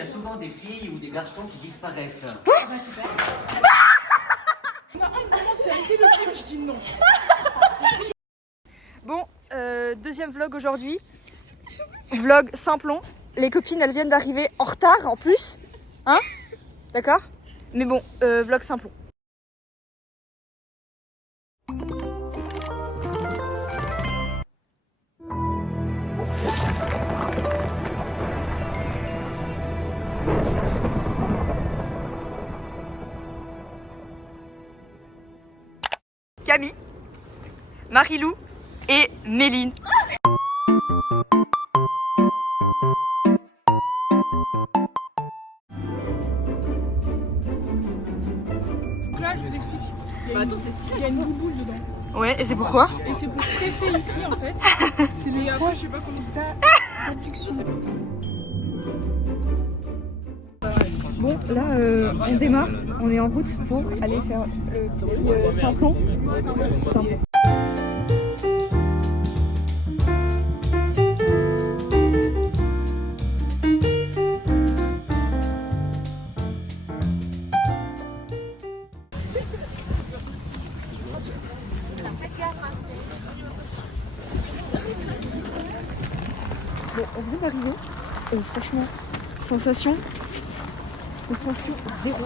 y a souvent des filles ou des garçons qui disparaissent. Bon, deuxième vlog aujourd'hui. Vlog simplon. Les copines, elles viennent d'arriver en retard en plus. Hein? D'accord? Mais bon, vlog simplon. Camille, Marilou et Méline. Donc là, je vous explique. Attends, c'est stylé. Il y a une bouboule dedans. Ouais, et c'est pourquoi? Et c'est pour presser ici en fait. C'est les après, je sais pas comment d'abduction. Bon, là, on démarre. On est en route pour aller faire le petit simplon. Simplon. Bon, on vient d'arriver. Franchement, sensation zéro.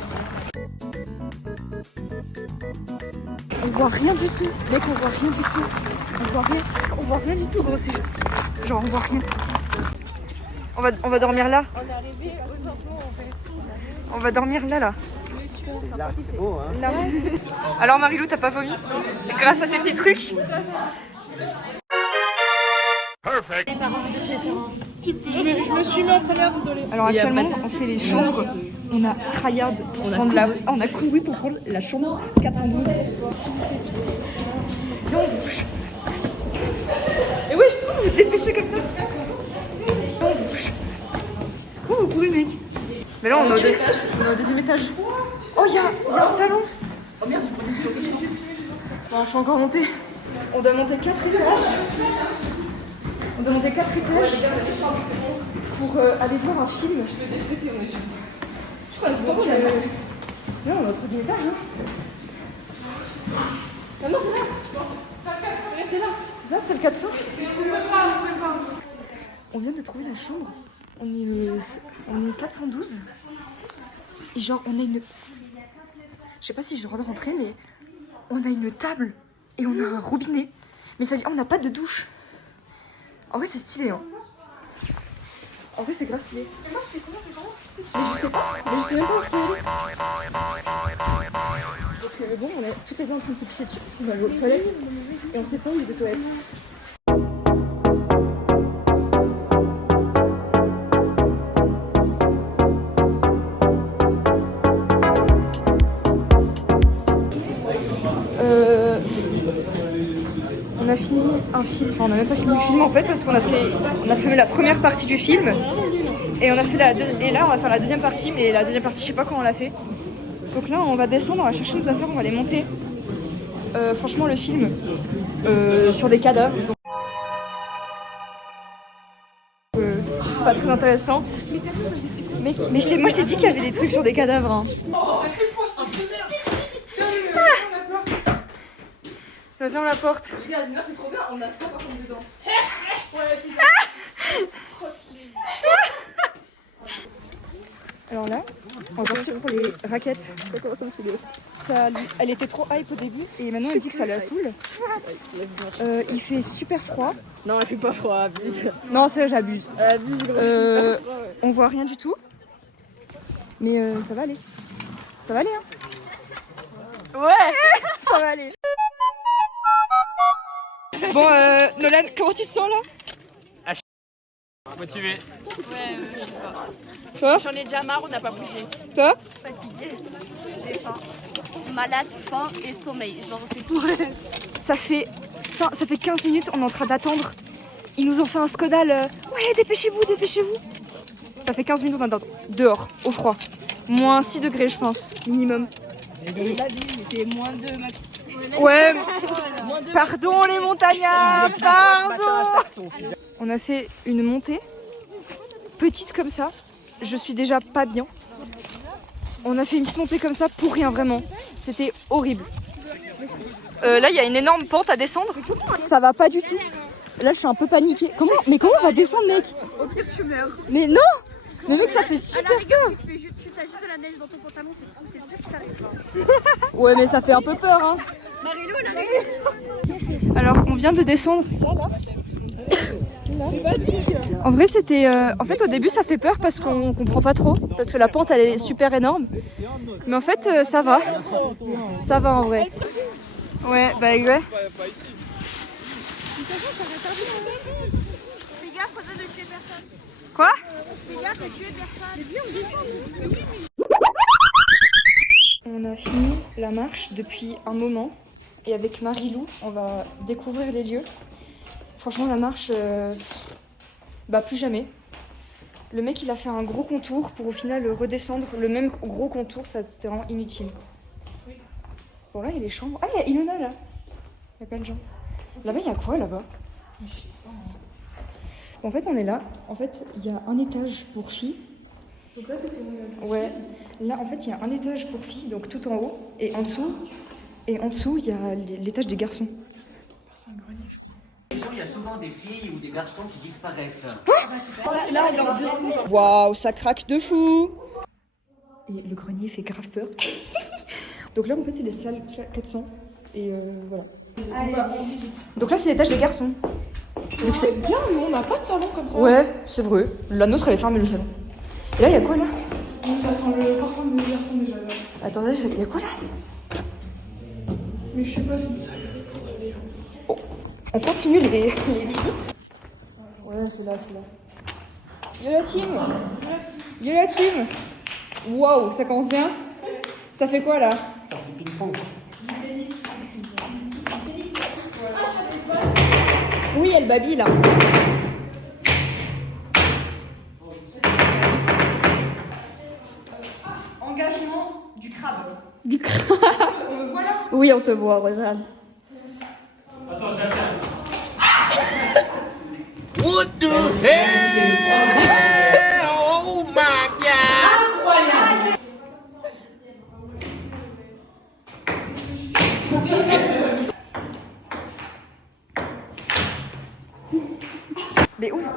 On voit rien du tout. Mec, on voit rien du tout. On voit rien du tout, gros. C'est genre, on voit rien. On va dormir là. On est arrivé aux enfants en fait. On va dormir là. Là, c'est beau, hein. Là. Alors, Marilou, t'as pas vomi? Grâce à tes petits trucs? Je me suis mis en première, désolée. Alors actuellement, on fait les chambres. On a tryhard pour prendre la... On a couru pour prendre la chambre 412. Viens, on se bouge. Et ouais, je peux vous dépêcher comme ça. Viens, on se bouge. Comment vous courez, mec? Mais là, on est au deuxième étage. Oh, il y a un salon. Oh merde, j'ai pas dit ça. Bon, je suis encore montée. On doit monter 4 étages. On doit monter 4 étages pour aller voir un film. Je peux déstresser, on est déjà. Je crois que tout non, on est au 3e étage. Hein. Ah non, c'est là, je pense. C'est là. C'est ça, c'est le 400. On vient de trouver la chambre. On est 412. Et genre, on a une... Je sais pas si j'ai le droit de rentrer, mais on a une table et on a un robinet. Mais ça dit, on n'a pas de douche. En vrai, c'est stylé, hein. En vrai, c'est grave stylé. Mais je sais pas. Mais je sais même pas où je peux aller. Donc bon, on est toutes les deux en train de se pisser dessus parce qu'on va aller aux toilettes. Et on sait pas où il y a des toilettes. On a fini un film, enfin on n'a même pas fini le film en fait parce qu'on a fait la première partie du film et on a fait et là on va faire la deuxième partie, mais la deuxième partie je sais pas quand on l'a fait. Donc là on va descendre, on va chercher nos affaires, on va les monter. Franchement le film sur des cadavres, donc, pas très intéressant. Mais moi je t'ai dit qu'il y avait des trucs sur des cadavres. Hein. Je ferme la porte. Les gars, là c'est trop bien, on a ça par contre dedans. Ouais, c'est bien. Alors là, on va partir pour les raquettes. Ça commence à me saouler. Elle était trop hype au début et maintenant elle dit que ça la saoule. Il fait super froid. Non, il fait pas froid, abuse. Non, c'est j'abuse. Abuse, gros, super froid, ouais. On voit rien du tout. Mais ça va aller. Ça va aller, hein? Ouais. Ça va aller. Bon, Nolan, comment tu te sens là? Motivé. Ouais, je sais pas. Toi? J'en ai déjà marre, on n'a pas bougé. Toi? Fatiguée, j'ai faim, malade, faim et sommeil, genre c'est tout. Ça fait 15 minutes, on est en train d'attendre. Ils nous ont fait un Skodal. Ouais, dépêchez-vous, dépêchez-vous. Ça fait 15 minutes, on attend dehors, au froid. Moins 6 degrés, je pense, minimum. Et la ville était moins 2 max. Ouais, pardon les montagnards, pardon. On a fait une montée, petite comme ça. je suis déjà pas bien. On a fait une petite montée comme ça pour rien, vraiment. C'était horrible. Là, il y a une énorme pente à descendre. Ça va pas du tout. Là, je suis un peu paniquée. Comment on va descendre, mec? Au pire, tu meurs. Mais non! Mais mec, ça fait super peur. Tu t'as juste de la neige dans ton pantalon, c'est le pire qui t'arrive. Ouais, mais ça fait un peu peur, hein. Marilou, elle arrive. Alors, on vient de descendre. Ça, là. En vrai, c'était... En fait, au début, ça fait peur parce qu'on comprend pas trop. Parce que la pente, elle est super énorme. Mais en fait, ça va. Ça va, en vrai. Ouais, bah ouais. Fais gaffe, de tuer personne. Quoi? Fais gaffe, de tuer personne. On a fini la marche depuis un moment. Et avec Marilou, on va découvrir les lieux. Franchement, la marche... bah, plus jamais. Le mec, il a fait un gros contour pour au final redescendre le même gros contour. C'était vraiment inutile. Bon, là, il y a les chambres. Ah, il y a Ilona, là. Il y a plein de gens. Là-bas, il y a quoi, là-bas? En fait, on est là. En fait, il y a un étage pour filles. Donc là, c'était mon Ouais. Là, en fait, il y a un étage pour filles, donc tout en haut. Et en dessous, il y a l'étage des garçons. C'est un grenier, je crois. Les jours, il y a souvent des filles ou des garçons qui disparaissent. Là, on dort dessous, genre. Waouh, ça craque de fou! Et le grenier fait grave peur. Donc là, en fait, c'est les salles 400. Et voilà. On visite. Donc là, c'est l'étage des garçons. Donc c'est Bien, mais on n'a pas de salon comme ça. Ouais, c'est vrai. La nôtre, elle est fermée, le salon. Et là, il y a quoi, là? Donc ça sent le parfum de garçon déjà. Là. Attendez, il y a quoi, là? Mais je sais pas, c'est une salle pour les gens. Oh, on continue les visites. Ouais, c'est là, c'est là. Yo la team! Yo la team! Waouh, ça commence bien? Ça fait quoi, là? Ça fait du ping-pong. Oui, elle babille, là. Engagement du crabe. Du crabe. On me voit là? Oui, on te voit, Rosanne. Attends, j'attends. What the hell? Oh my god! Mais ouvre.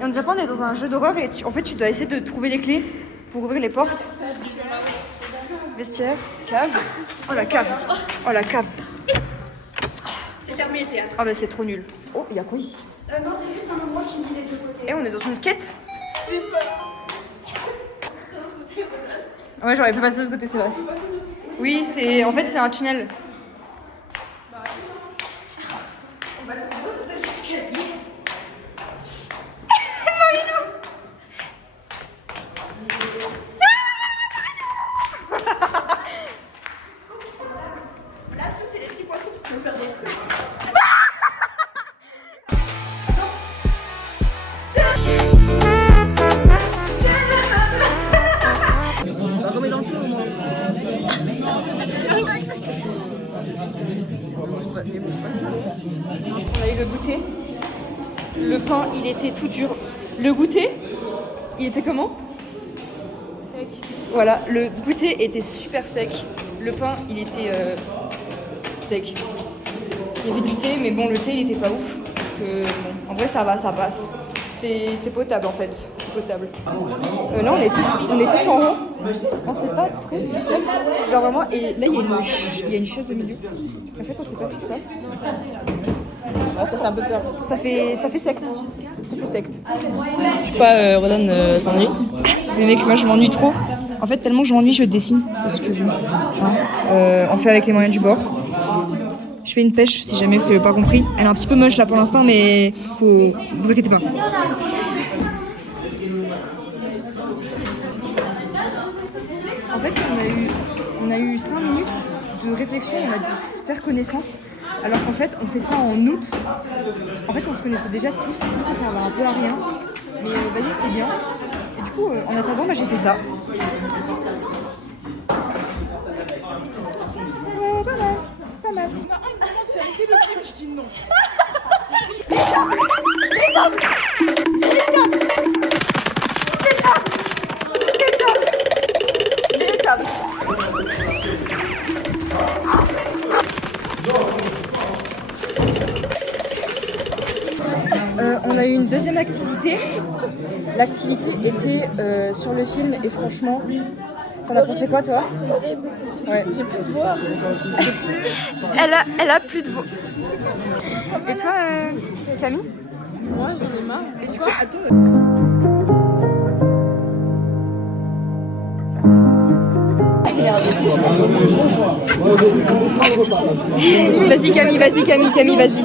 Et en Japon, on est dans un jeu d'horreur et en fait, tu dois essayer de trouver les clés pour ouvrir les portes. Vestiaire, cave. Oh la cave. Oh la cave. C'est fermé le théâtre. Ah bah c'est trop nul. Oh, il y a quoi ici? Non, c'est juste un endroit qui met les deux côtés. Et on est dans une quête. Ouais, j'aurais pu passer de l'autre côté, c'est vrai. Oui, c'est en fait c'est un tunnel. Là-dessous, c'est les petits poissons parce qu'ils vont faire des trucs. On a eu le goûter. Le pain, il était tout dur. Le goûter, il était comment? Sec. Voilà, le goûter était super sec. Le pain, il était sec. Il y avait du thé, mais bon, le thé, il était pas ouf. Donc, bon, en vrai, ça va, ça passe. C'est potable, en fait. C'est potable. Là, on est tous en rond. On sait pas trop ce qui se passe. Genre vraiment, et là, il y a une chaise au milieu. En fait, on sait pas ce qui se passe. Ça fait un peu peur. Ça fait secte. Ça fait secte. Je sais pas, Rosanne s'ennuie. Mais mec, moi je m'ennuie trop. En fait, tellement je m'ennuie, je dessine. Parce que on fait avec les moyens du bord. Je fais une pêche, si jamais vous n'avez pas compris. Elle est un petit peu moche là pour l'instant, mais vous inquiétez pas. En fait, on a eu 5 minutes de réflexion, on a dû faire connaissance. Alors qu'en fait, on fait ça en août. En fait, on se connaissait déjà tous, du coup ça servait un peu à rien. Mais vas-y, c'était bien. Et du coup, en attendant, j'ai fait ça. Ouais, pas mal, pas mal. C'est arrêté le film, je dis non. Les tables l'activité. L'activité était sur le film et franchement, t'en as pensé quoi toi? Ouais. J'ai plus de voix. elle a plus de voix. Et toi, Camille? Moi, j'en ai marre. Et tu vois, attends. Vas-y Camille, vas-y.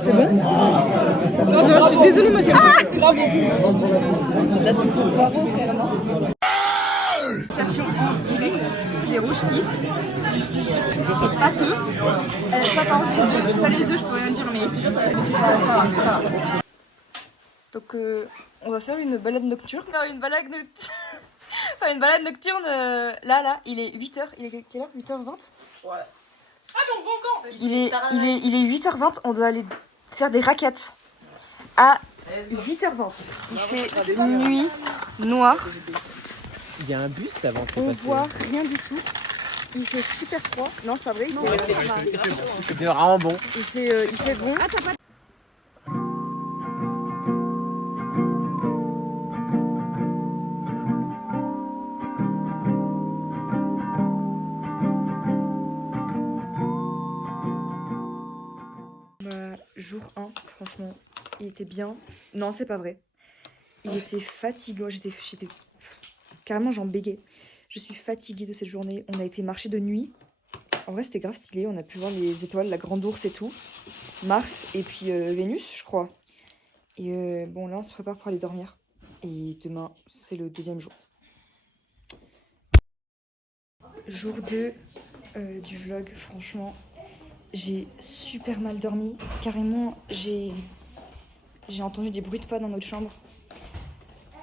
C'est bon? Non, je suis désolée, moi j'aime pas. C'est grave beaucoup. C'est de la soupe au poireau, frère, non? Version en direct des rougetis. C'est pâteux. Ça par contre, ça les œufs, je peux rien dire, mais je te jure, ça va. Donc on va faire une balade nocturne. Non, une balade nocturne. Là, il est 8h. Il est quelle heure? 8h20? Ouais. Ah, mais on va encore. Il est 8h20, on doit aller faire des raquettes. À 8h20. Il fait nuit noire. Il y a un bus avant de On passer. voit rien du tout. Il fait super froid. Non, c'est pas vrai. C'est vraiment bon. Il fait bon. Jour 1, franchement, il était bien. Non, c'est pas vrai. Il était fatigant. J'étais carrément, j'en bégayais. Je suis fatiguée de cette journée. On a été marcher de nuit. En vrai, c'était grave stylé. On a pu voir les étoiles, la grande ours et tout. Mars et puis Vénus, je crois. Et bon, là, on se prépare pour aller dormir. Et demain, c'est le deuxième jour. Jour 2 du vlog, franchement. J'ai super mal dormi. Carrément, j'ai entendu des bruits de pas dans notre chambre.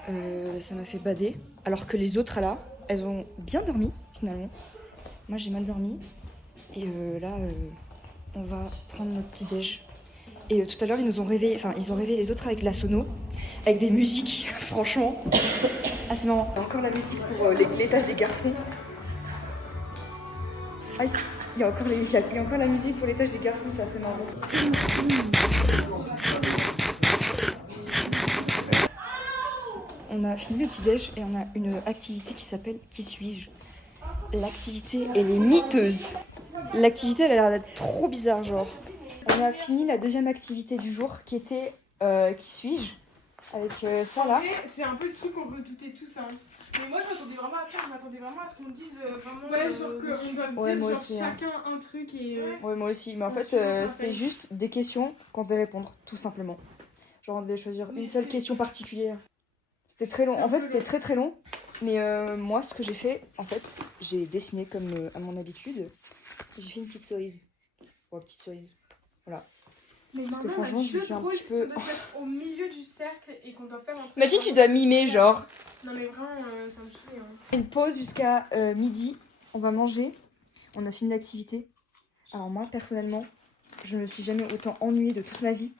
Ça m'a fait bader. Alors que les autres, là, elles ont bien dormi, finalement. Moi, j'ai mal dormi. Et là, on va prendre notre petit-déj. Et tout à l'heure, ils ont réveillé les autres avec la sono. Avec des musiques, franchement. Ah, c'est marrant. Il y a encore la musique pour l'étage des garçons. Ah, il y a encore la musique pour l'étage des garçons, c'est assez marrant. On a fini le petit-déj et on a une activité qui s'appelle « Qui suis-je ?» L'activité, elle est miteuse. L'activité, elle a l'air d'être trop bizarre, genre. On a fini la deuxième activité du jour qui était « Qui suis-je ?» Avec ça là. C'est un peu le truc qu'on redoutait tous, hein. Mais moi, je m'attendais vraiment à ce qu'on dise vraiment. Ouais, genre qu'on doit Ouais, dire moi genre aussi, hein. chacun un truc et. Ouais, moi aussi. Mais en fait, c'était juste des questions qu'on devait répondre, tout simplement. Genre, on devait choisir une seule question particulière. C'était très long. En fait, c'était très très long. Mais moi, ce que j'ai fait, en fait, j'ai dessiné comme à mon habitude. J'ai fait une petite cerise. Ouais, petite cerise. Voilà. Mais Parce que maman, franchement, je suis un petit peu. Si on doit se mettre au milieu du cercle et qu'on doit faire un truc. Imagine, tu dois mimer, genre. Non, mais vraiment, ça me saoule. Hein. Une pause jusqu'à midi. On va manger. On a fini l'activité. Alors, moi, personnellement, je ne me suis jamais autant ennuyée de toute ma vie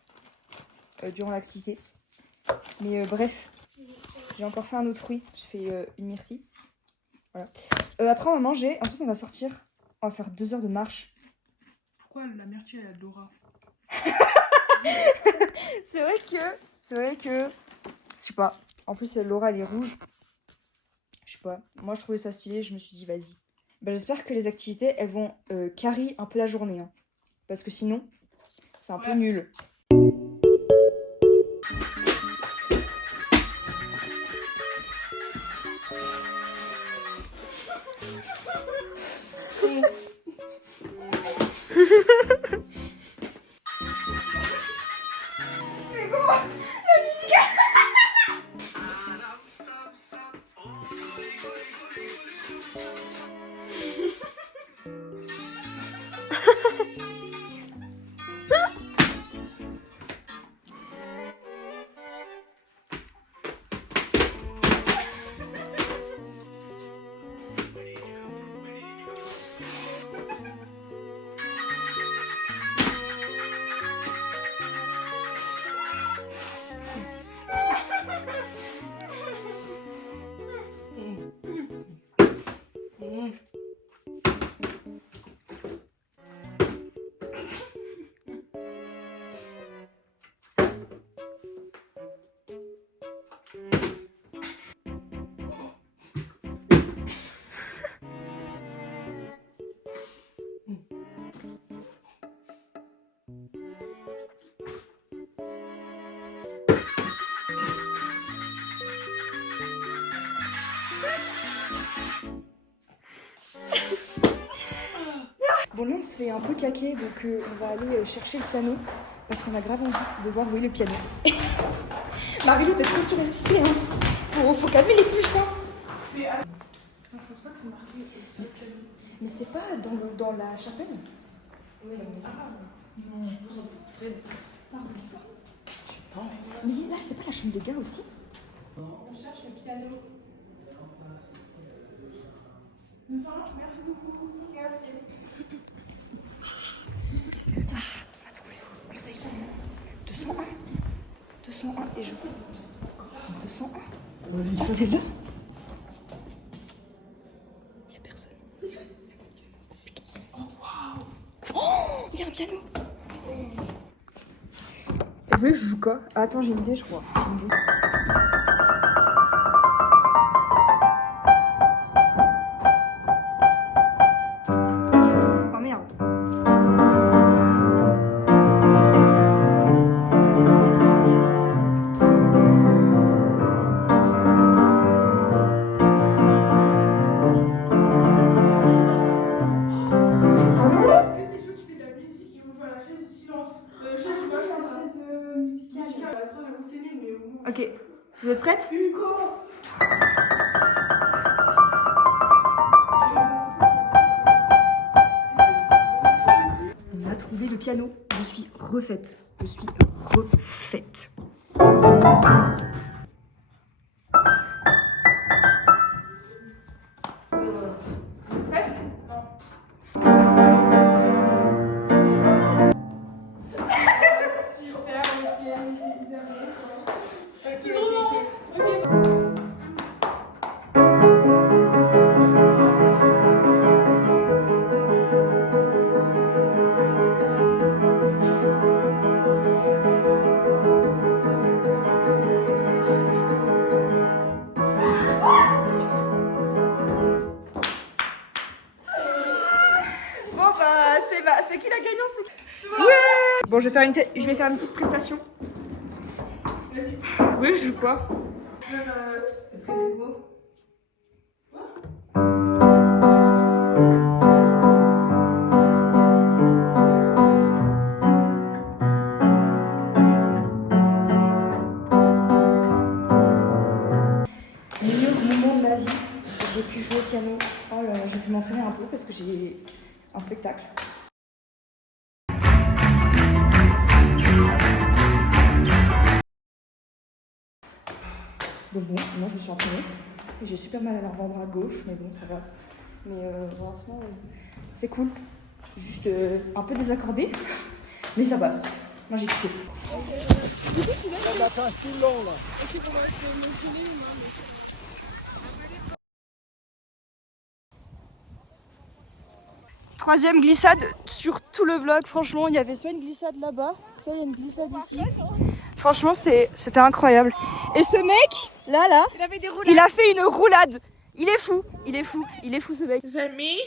durant l'activité. Mais bref, j'ai encore fait un autre fruit. J'ai fait une myrtille. Voilà. Après, on va manger. Ensuite, on va sortir. On va faire 2 heures de marche. Pourquoi la myrtille, elle a de l'aura? C'est vrai que. Je sais pas. En plus, Laura, elle est rouge. Je sais pas. Moi, je trouvais ça stylé. Je me suis dit, vas-y. Ben, j'espère que les activités, elles vont carry un peu la journée. Hein. Parce que sinon, c'est un peu nul. Bon là on se fait un peu caquer, donc on va aller chercher le piano. Parce qu'on a grave envie de voir où est le piano. Marie-Lou, t'es trop surexcitée, hein. Faut calmer les puces, hein. Mais je pense pas que c'est marqué. Mais c'est pas dans la chapelle? Oui, non, je pense que Mais là, c'est pas la chambre des gars aussi? on cherche le piano. Nous sommes là, merci beaucoup. Merci. On a trouvé. On sait. 201. 201 et je... 201. Oh, c'est là. Il y a personne. Putain. Oh, waouh. Oh, il y a un piano. Vous voulez que je joue quoi? Ah, attends, j'ai une idée, je crois. Oh merde. Ok, vous êtes prêtes? On a trouvé le piano. Je suis refaite. Je suis refaite. C'est qui la gagnante? Ouais. Bon, je vais faire une petite prestation. Vas-y. Oui, je joue quoi? Est-ce que c'est beau? Meilleur moment de ma vie, j'ai pu jouer au piano. Oh là là, j'ai pu m'entraîner un peu parce que j'ai un spectacle. Donc bon, moi je me suis entraînée. J'ai super mal à l'avant-bras gauche, mais bon, ça va. Mais pour l'instant, c'est cool. Juste un peu désaccordé, mais ça passe. Moi j'ai kiffé. Troisième glissade sur tout le vlog. Franchement, il y avait soit une glissade là-bas, soit il y a une glissade ici. Franchement, c'était incroyable. Et ce mec, là, il a fait une roulade. Il est fou ce mec. Is that me?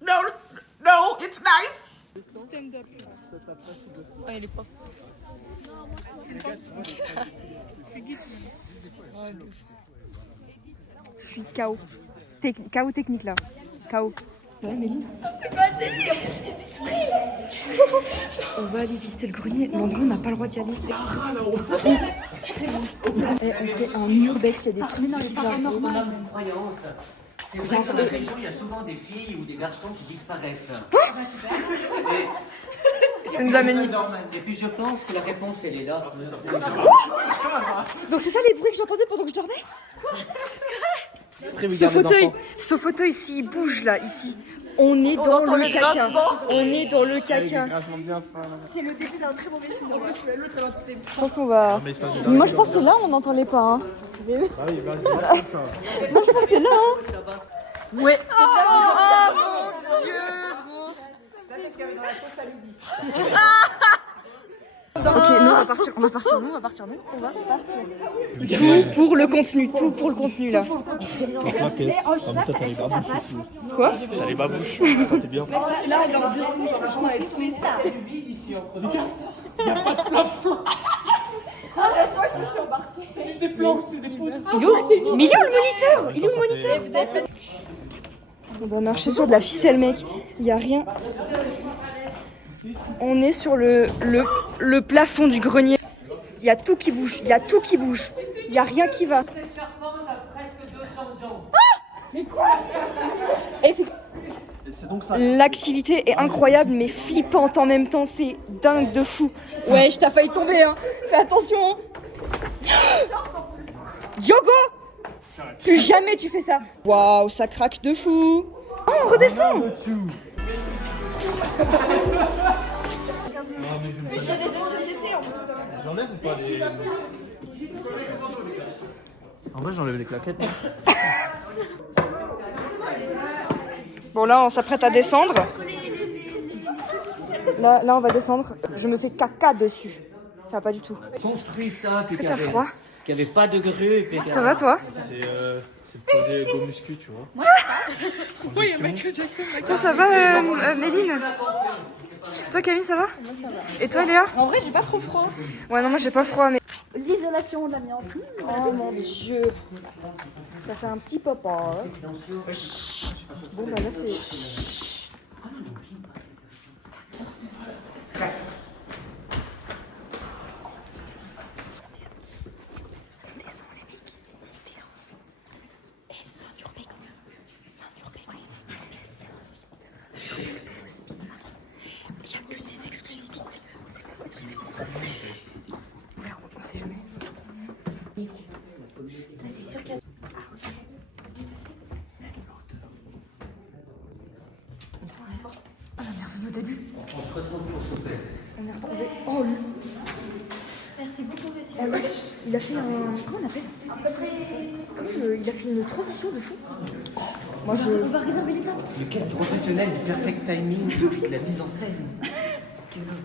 No, it's nice. Ouais, il est pas. Je suis KO. KO technique là. KO. Ouais, Méline. On va aller visiter le grenier. L'endroit, on n'a pas le droit d'y aller. Et on fait un urbex, il y a des trucs bizarres. Une croyance. C'est vrai que dans la région, il y a souvent des filles ou des garçons qui disparaissent. Ça nous amène ici. Et puis je pense que la réponse, elle est là. Donc c'est ça les bruits que j'entendais pendant que je dormais? Ce fauteuil, s'il bouge là, ici, on est dans le caca. On est dans le caca. C'est le début d'un très mauvais film. L'autre, elle a entendu. Je pense qu'on va. Moi, je pense que c'est là où on n'entend les pas. Hein. Moi, je pense que c'est là. Hein. Ouais. Oh mon Dieu, gros. Ça, c'est ce qu'il y avait dans la sauce à midi. Ok, non, on va partir, nous. Tout pour le contenu là. Quoi? T'as les babouches, toi t'es bien. Là, dans le dessous, genre la chambre elle est sous ça. Il n'y a pas de plafond. Ah, bah, tu vois, je me suis embarquée. C'est des planches, c'est des poutres. Mais il est où le moniteur? Vous avez plein de... On doit marcher sur de la ficelle, mec. Il y a rien. On est sur le plafond du grenier. Il y a tout qui bouge. Il y a tout qui bouge. Il y a rien qui va. Cette charpente a presque 200 ans. Mais quoi? L'activité est incroyable mais flippante en même temps. C'est dingue de fou. Ouais, je t'ai failli tomber. Hein. Fais attention. Hein. Diogo! Plus jamais tu fais ça. Waouh, ça craque de fou. Oh, on redescend. J'enlève ou pas les... En vrai, j'enlève les claquettes. Bon, là, on s'apprête à descendre. Là, on va descendre. Je me fais caca dessus. Ça va pas du tout. Construit ça. Est-ce que t'as froid? Qu'il n'y avait pas de grue. Et puis Ça va, toi? C'est le projet Go Muscu, tu vois. Pourquoi il y a Michael Jackson? Toi, ça va, Méline? Toi, Camille, ça va? Moi, ça va. Et toi, Léa? En vrai, j'ai pas trop froid. Ouais, non, moi, j'ai pas froid, mais... L'isolation de l'amiante. Oh mon Dieu. Ça fait un petit papa. Hein. Bon, bah là, c'est... On sait jamais. C'est sûr qu'il y a... Ah, on est revenu au début. On se retrouve pour souper. On a retrouvé... Oh, lui. Merci beaucoup, monsieur. Oh, lui. Il a fait un... Comment on appelle? Il a fait une transition de fou. Moi, On va réserver les tables. Mais quel professionnel du perfect timing de la mise en scène.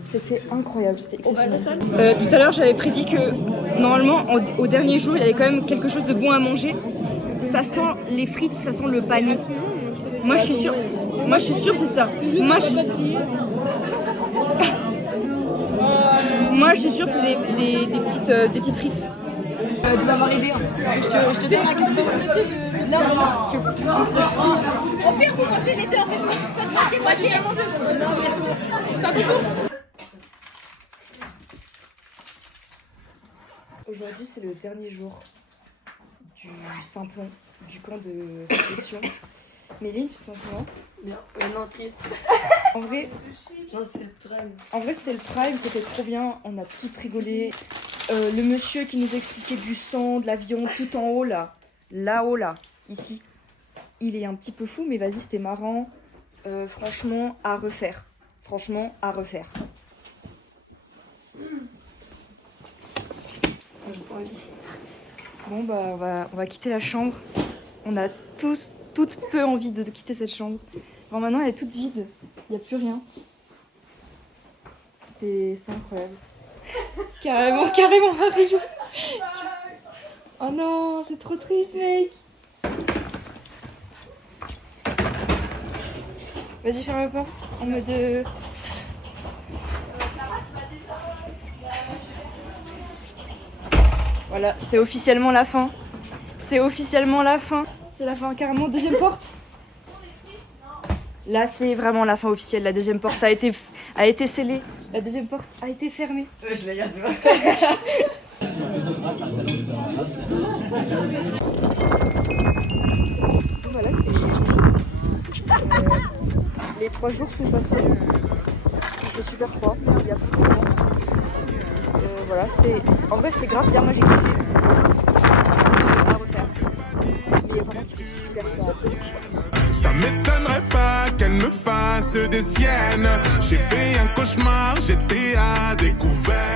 C'était incroyable, c'était exceptionnel. Tout à l'heure, j'avais prédit que normalement, au dernier jour, il y avait quand même quelque chose de bon à manger. Ça sent les frites, ça sent le pané. Moi, je suis sûre. Moi, je suis sûre, c'est ça. Moi, je suis sûre, c'est des petites frites. Tu vas m'arrêter. Je te donne la question. Non. Au pire, vous mangez les deux, faites moitié-moitié. Ça vous coupe. Aujourd'hui, c'est le dernier jour du Simplon, du camp de réflexion. Méline, tu te sens comment? Bien. Non, triste. En vrai, Non, c'est le prime. En vrai, c'était le prime, c'était trop bien, on a tout rigolé. Le monsieur qui nous expliquait du sang, de la viande, tout en haut là, là-haut là, ici, il est un petit peu fou, mais vas-y, c'était marrant. Franchement, à refaire. Franchement, à refaire. Bon, bah, on va quitter la chambre. On a tous, toutes peu envie de quitter cette chambre. Bon, maintenant, elle est toute vide, il n'y a plus rien. C'était incroyable. Carrément, Mario. Oh non, c'est trop triste, mec. Vas-y, ferme la porte. En mode... Voilà, c'est officiellement la fin. C'est officiellement la fin. C'est la fin, carrément. Deuxième porte. Là, c'est vraiment la fin officielle. La deuxième porte a été scellée. La deuxième porte a été fermée. Je vais y aller. Voilà, c'est fini. Les 3 jours sont passés. Il fait super froid. Il y a beaucoup de vent. Voilà, en vrai, c'était grave bien. Moi, j'ai kiffé. C'est à refaire. Mais par contre, il fait super froid. Ça m'étonnerait pas qu'elle me fasse des siennes. J'ai fait un cauchemar, j'étais à découvert.